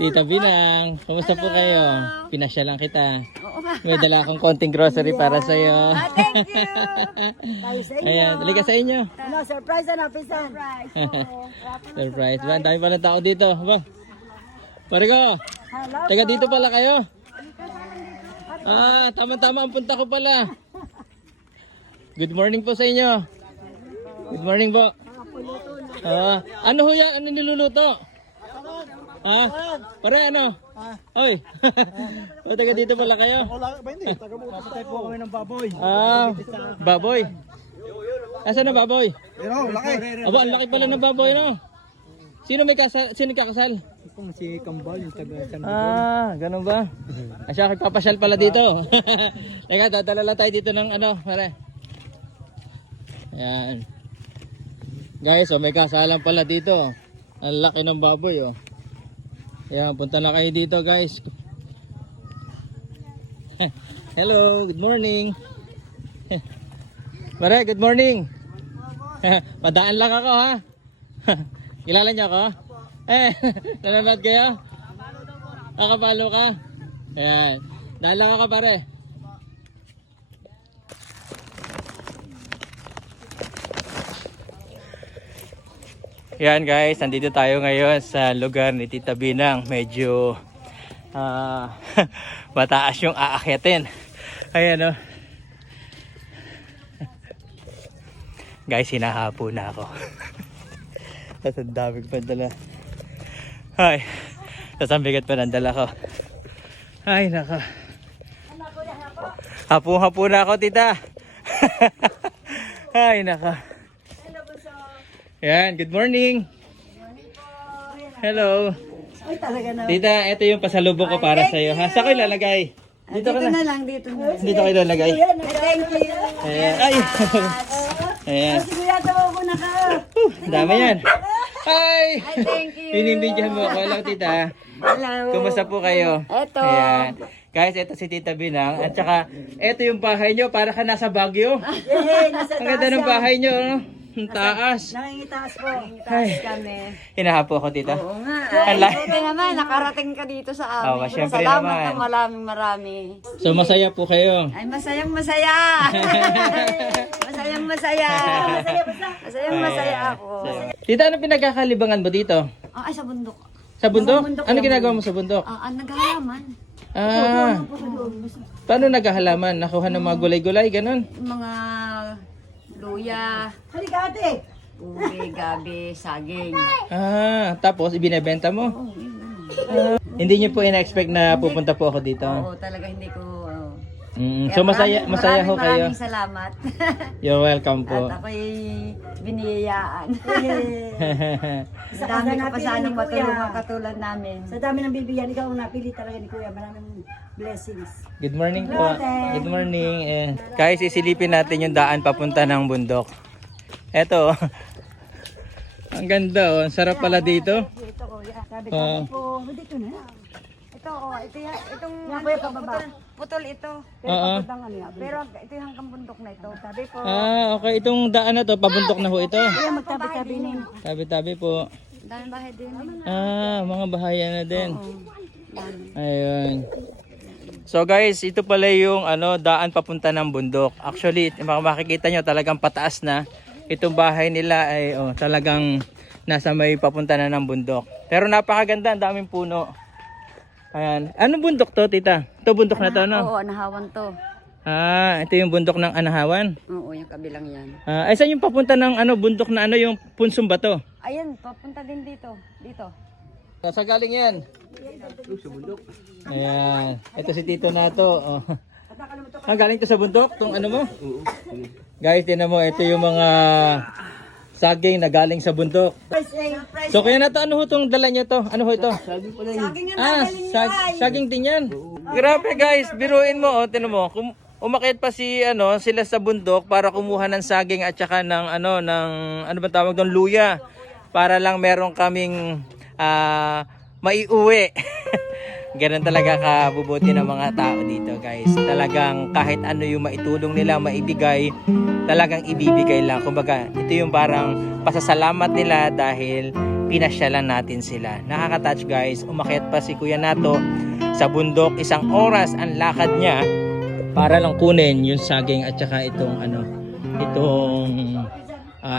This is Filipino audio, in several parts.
Tita Binang, kumusta po kayo? Pinasya lang kita. Oo ba? May dala akong konting grocery para sa iyo. Thank you. Ayan, halika sa inyo. Ano, surprise na pisan. Surprise. Surprise. Ba, ang dami pala tao dito. Ba? Marico, Hello. taga dito pala kayo. Tama-tama ang punta ko pala. Good morning po sa inyo. Good morning po. Ano ho yan? Ano niluluto? Pare ano? Oy. O, taga dito pala kayo? Patay po kami ng baboy. Baboy. Asan na baboy? Pero laki. Aba, ang laki pala ng baboy, no? Sino may kasal? Sino kakasal? Itong si Kambal, yung taga San Ganun ba? Siya papasyal pala dito. Teka, dadala lang tayo dito ng ano, pare. Ayan. Guys, may kasalan pala dito. Ang laki ng baboy, oh. Ayan, punta na kayo dito, guys. Hello, good morning. Pare, good morning. Padaan lang ako, ha? Kilala niyo ako? Nanonood kayo? Kakapalo ka? Ayan. Daan lang ako, pare. Yan guys, nandito tayo ngayon sa lugar ni Tita Binang. Medyo mataas yung aakyatin. Ayan o. Guys, hinahapo na ako. Tapos ang daming pandala. Ay, tapos ang bigat pa ng dala ko. Ay, naka. Hapo-hapo na ako, tita. Ay, naka. Yan, good morning. Hello. Ay, talaga na. Tita, ito yung pasalubong ko para sa iyo. Saan ko ilalagay? Dito ka na. lang, dito na. Dito ko ilalagay. Thank you. Ayan. Ay. Ayan. Sigurado mo na ka. Dami yan. Hi. Ay, thank you. Binibidyohan mo ako. Hello, tita. Hello. Kumusta po kayo? Eto. Ayan. Guys, ito si Tita Binang. At saka, ito yung bahay nyo. Para ka nasa Baguio. Yay, nasa Ang ganda ng bahay nyo. No? Ang taas. Nangingitaas po. Nangingitaas kami. Hinahapo ako, tita. Oo nga. Ala. Ay, buti naman, nakarating ka dito sa amin. Oo, syempre Salamat naman. ng marami. So, masaya po kayo. Ay, masayang masaya. Masayang masaya. Masayang masaya ako. Tita, ano pinagkakalibangan mo dito? Ay, sa bundok. Sa bundok? Bundok Ano lang. ginagawa mo sa bundok? Naghahalaman. Paano naghahalaman? Nakuha ng mga gulay-gulay, ganun? Mga luya, Haligate! ube, gabi, saging. Tapos ibinebenta mo? Oo, yun. Hindi niyo po ina-expect na pupunta po ako dito? Oo, talaga hindi ko... So masaya ho kayo? Maraming salamat. You're welcome po. At ako'y biniyayaan. Ang dami ko pa sanang matulungan katulad namin. Sa dami ng bibigyan, ikaw ang napili talaga ni Kuya. Maraming blessings. Good morning po. Good morning. Guys, isilipin natin yung daan papunta ng bundok. Eto. Ang ganda oh. Ang sarap pala dito. Ito, Kuya. Sabi Ah. ko, dito na. Itong Kuya, pababa. putol ito. Oo. Ang ano yan. Pero ito yung hanggang bundok na ito. Sabi ko, Okay. Itong daan na to, pabundok na ho ito. Kuya, magtabi-tabi na yun. Tabi-tabi po. dahil bahay din. Mga bahayan na din. Ayun. So guys, ito pala yung daan papunta ng bundok. Actually, makikita nyo talagang pataas na. Itong bahay nila ay talagang nasa may papunta na ng bundok. Pero napakaganda, ang daming puno. Ayan. Anong bundok to, tita? Ito bundok na to, no? Oo, anahawan to. Ito yung bundok ng Anahawan. Oo, yung kabilang yan. Ay, saan yung papunta ng bundok na yung Punsong Bato? Ayan, papunta din dito. Dito. Saan galing yan? Sa bundok. Ayan. Ito si Tito Nato. Oh. Galing to sa bundok? Itong ano mo? Guys, tinan mo. Ito yung mga saging na galing sa bundok. So kaya na to, ano ho itong dala niya to? Ano ho ito? Saging Saging din yan. Grabe guys, biruin mo. Tinan mo. Umakyat pa sila sa bundok para kumuha ng saging at saka ng ano ba tawag doon, luya. Para lang meron kaming maiuwi. Ganun talaga kabubuti ng mga tao dito guys. Talagang kahit ano yung maitulong nila, maibigay, talagang ibibigay lang. Kumbaga, ito yung parang pasasalamat nila dahil pinasyalan natin sila. Nakaka-touch guys, umakyat pa si Kuya Nato sa bundok, 1 oras ang lakad niya para lang kunin yung saging at saka itong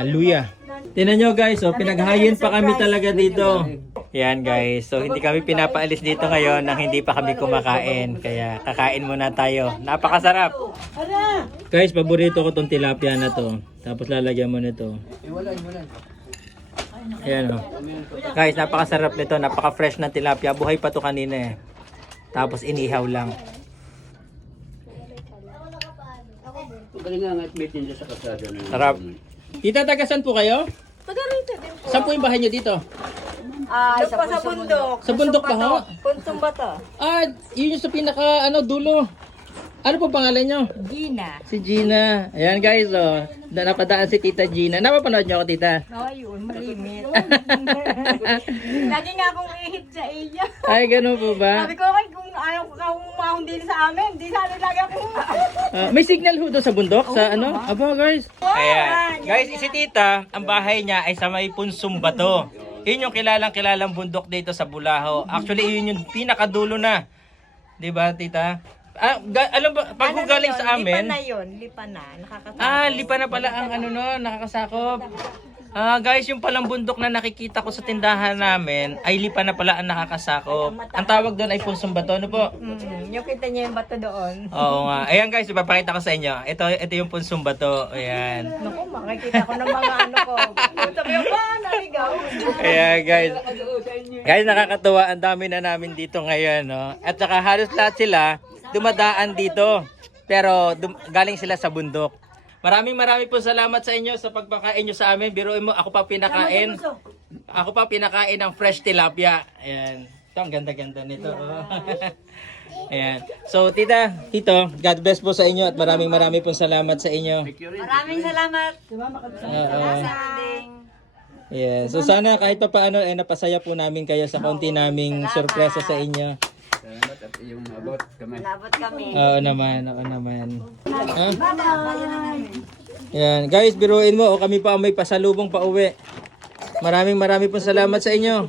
luya. Tingnan nyo guys, so pinaghayin pa kami talaga dito. Yan guys, so hindi kami pinapaalis dito ngayon nang hindi pa kami kumakain. Kaya kakain muna tayo. Napakasarap. Guys, paborito ko tong tilapia na to. Tapos lalagyan mo nito. Ayan o. Guys, napakasarap nito. Napaka-fresh na tilapia. Buhay pa to kanina eh. Tapos inihaw lang. Sarap. Tita, tagasan po kayo? Taga rito din po. Saan po yung bahay nyo dito? Ay, sa bundok. Sa bundok pa ho? Punsong Bato. Ah, yun yung sa pinaka dulo. Ano po pangalan nyo? Gina. Si Gina. Ayan guys, oh. Napadaan si Tita Gina. Napapanood nyo ako, Tita? Ayun, malimit. Lagi nga akong ihit sa iya. Ay, ganun po ba? Sabi ko, ay, kung ayaw ko umahon din sa amin, di sana lagi akong May signal ho doon sa bundok? Sa ano? Aba guys. Ayan. Guys, si Tita, ang bahay niya ay sa may Punsong Bato. Yun yung kilalang bundok dito sa Bulaho. Actually, yun yung pinakadulo na. 'Di ba, Tita? Alam ba, pag galing sa amin... Lipa na yun, lipa na. Nakakasakop. Lipa na pala ang nakakasakop. Guys, yung palang bundok na nakikita ko sa tindahan namin, ay lipa na pala ang nakakasakop. Ang tawag doon ay Punsong Bato, ano po? Yung kita niya yung bato doon. Oo nga. Ayan guys, ipapakita ko sa inyo. Ito yung Punsong Bato. Ayan. Naku, makikita ko ng mga ano ko. Sabi ko, naligaw. Ayan guys. Guys, nakakatuwa. Ang dami na namin dito ngayon. No? At saka halos lahat sila dumadaan dito. Pero galing sila sa bundok. Maraming po salamat sa inyo sa pagpakain nyo sa amin. Biruin mo, ako pa pinakain. Ako pa pinakain ng fresh tilapia. Ayan. Ito, ang ganda-ganda nito. Ayan. So, Tito, God bless po sa inyo at maraming pong salamat sa inyo. Maraming salamat. Yeah. So, sana kahit pa paano, napasaya po namin kayo sa kaunti naming sorpresa sa inyo. Salamat at iyong abot kami. Labot kami. Oo naman. Ha? Yan. Guys, biruin mo, kami pa ang may pasalubong pa uwi. Maraming pong salamat sa inyo.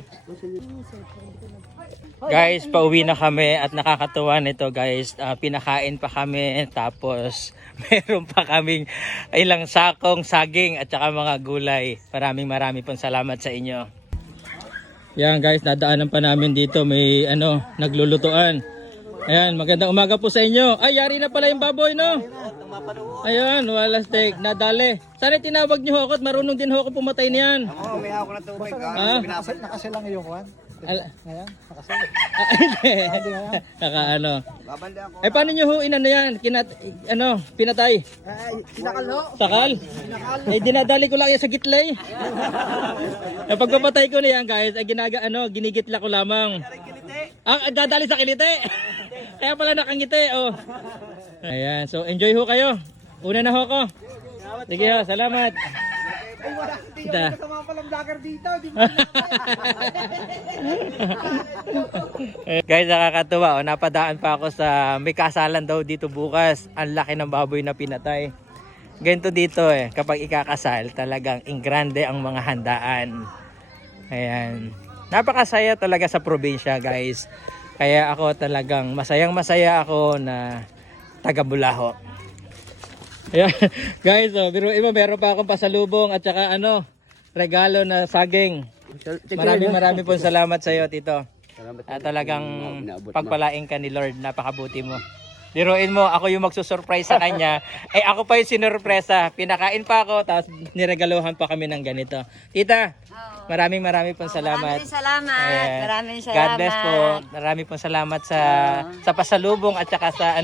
Guys, pauwi na kami at nakakatuwa nito guys. Pinakain pa kami tapos meron pa kaming ilang sakong saging at saka mga gulay. Maraming pong salamat sa inyo. Yan guys, dadaanan pa namin dito. May naglulutuan. Ayan, magandang umaga po sa inyo. Ay, yari na pala yung baboy, no? Ayan, wala steak. Nadali. Sana tinawag niyo ako at marunong din ako pumatay niyan. Oo, may hawak na tubig. Nakasilang yung kuhan. Ngayon, nakasilang. Kaka Babanda ako. Eh, paano nyo ho yan? Pinatay? Sinakal ho. Sakal? Eh, dinadali ko lang yan sa gitlay. Eh, pagpapatay ko na yan, guys, ay ginigitla ko lamang. Dadali sa kilite. Kaya pala nakangiti, oh. Ayan, so enjoy ho kayo. Una na ho ko. Sige ho, salamat. Kita. Sa mga palang vlogger dito, di ba? Guys, nakakatuwa. Napadaan pa ako sa may kasalan daw dito bukas. Ang laki ng baboy na pinatay. Ganito dito kapag ikakasal, talagang ingrande ang mga handaan. Ayan. Napakasaya talaga sa probinsya, guys. Kaya ako talagang masayang-masaya ako na taga Bulaho. Ayan. Guys, biruin mo, meron pa akong pasalubong at saka regalo na saging. Maraming pong salamat sa iyo, Tito. Talagang pagpalaing ka ni Lord, napakabuti mo. Biruin mo, ako yung magsusurprise sa kanya. Ako pa yung sinurpresa. Pinakain pa ako, tapos niregaluhan pa kami ng ganito. Tita, maraming pong salamat. Maraming salamat. Ayan. Maraming salamat. God bless po. Maraming pong salamat sa pasalubong at saka sa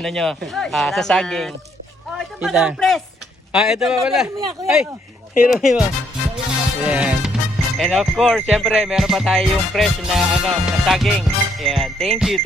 sa saging. Oh, ito pa Tita. daw, press. Ito pa pala. Dadalhin mo yan, kuya. Ay, hiruin mo. Ayan. And of course, syempre, meron pa tayo yung fresh na saging. Ayan. Thank you.